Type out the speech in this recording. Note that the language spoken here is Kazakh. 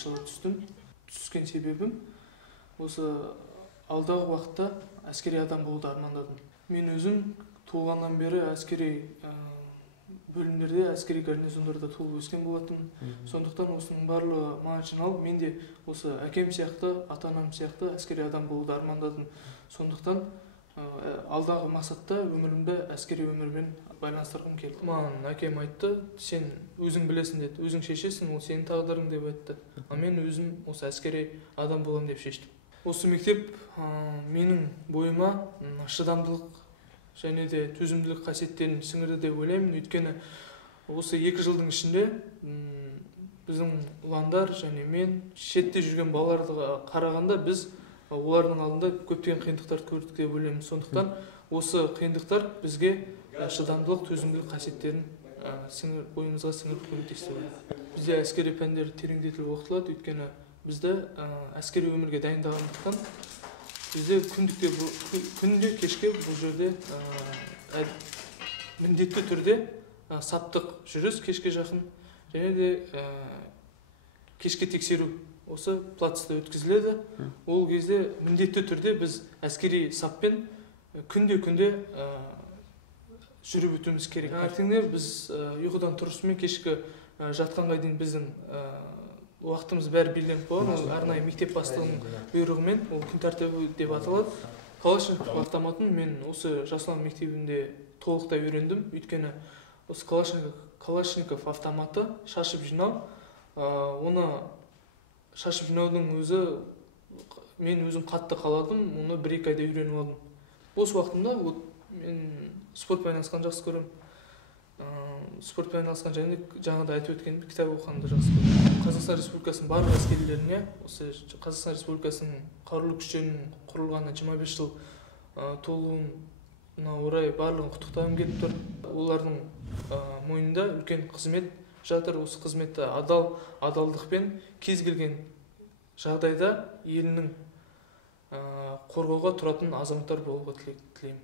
жылы түскен себебім осы алдағы уақытта әскери адам болуды армандадым. Мен өзім туылғаннан бері әскери бөлімдерде, әскери гарнизондарда туылып өскен болатын. Сондықтан осының барлығы маған жиналып, мен де осы әкем сияқты, ата-анам сияқты әскери адам болуды армандадым. Сондықтан алдағы мақсатта өмірімді әскери өмірмен байланыстырғым келді. Маған әкем айтты, сен өзің білесің деді, өзің шешесің, ол сенің тағдырың деп айтты. Мен өзім осы әскери адам боламын деп шештім. Осы мектеп менің бойыма шыдамдылық және де төзімділік қасиеттерін сіңірді деп ойлаймын. Өйткені осы 2 жылдың ішінде біздің ұландар және мен шетте жүрген балаларға қарағанда біз олардың алдында көптеген қиындықтар көрдік деп ойлаймын. Сондықтан осы қиындықтар бізге шыдамдылық, төзімділік қасиеттерін бойымызға сіңіріп көмектесті. Бізде әскери пәндер тереңдетіліп оқытылады, өйткені бізді әскери өмірге дайындағандықтан бізде күнде кешке бұл жерде міндетті түрде саптық жүріс кешке жақын және де кешке тексеру осы плацта өткізіледі. Ол кезде міндетті түрде біз әскери саппен күнде жүріп өтуіміз керек. Ертеңіне біз ұйқыдан тұрысымен кешкі жатқанға дейін біздің уақытымыз бәрі белгіленіп қойған. Ол арнайы мектеп бастығының бұйрығымен, ол күн тәртібі деп аталады. Калашников автоматын мен осы жас ұлан мектебінде толықтай үйрендім. Өйткені осы Калашников автоматы шашып жинау, оны шашып жинаудың өзі мен өзім қатты қаладым, оны 1-2 айда үйреніп алдым. Бос уақытымда мен спортпен айналысқанды жақсы көремін. Спортпен айналысқан және жаңада айтып өткенім кітап оқығанды жақсы көремін. Қазақстан Республикасының барлық әскерилеріне осы Қазақстан Республикасының қарулы күштерінің құрылғанына 25 жыл толуына орай барлығын құттықтағым келіп тұр. Олардың мойнында үлкен қызмет жатыр. Осы қызметті адалдықпен кез келген жағдайда елінің қорғауға тұратын азаматтар болуға тілеймін.